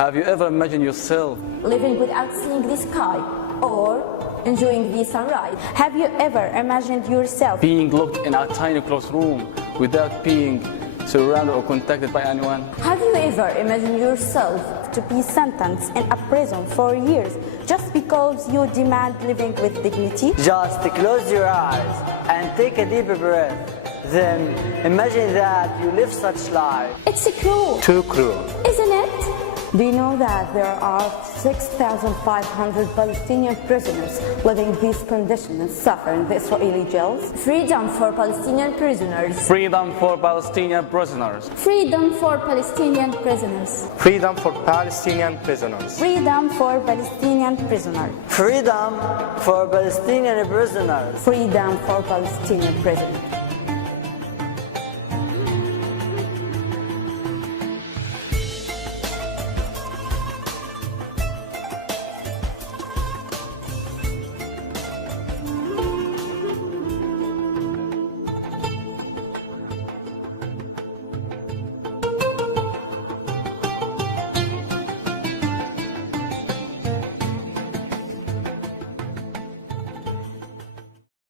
Have you ever imagined yourself living without seeing the sky or enjoying the sunrise? Have you ever imagined yourself being locked in a tiny closed room without being surrounded or contacted by anyone? Have you ever imagined yourself to be sentenced in a prison for years just because you demand living with dignity? Just close your eyes and take a deep breath. Then imagine that you live such life. It's cruel, Too cruel. isn't it? Do you know that there are 6,500 Palestinian prisoners living these conditions and suffer in the Israeli jails? Freedom for Palestinian prisoners. Freedom for Palestinian prisoners. Freedom for Palestinian prisoners. Freedom for Palestinian prisoners. Freedom for Palestinian prisoners. Freedom for Palestinian prisoners. Freedom for Palestinian prisoners.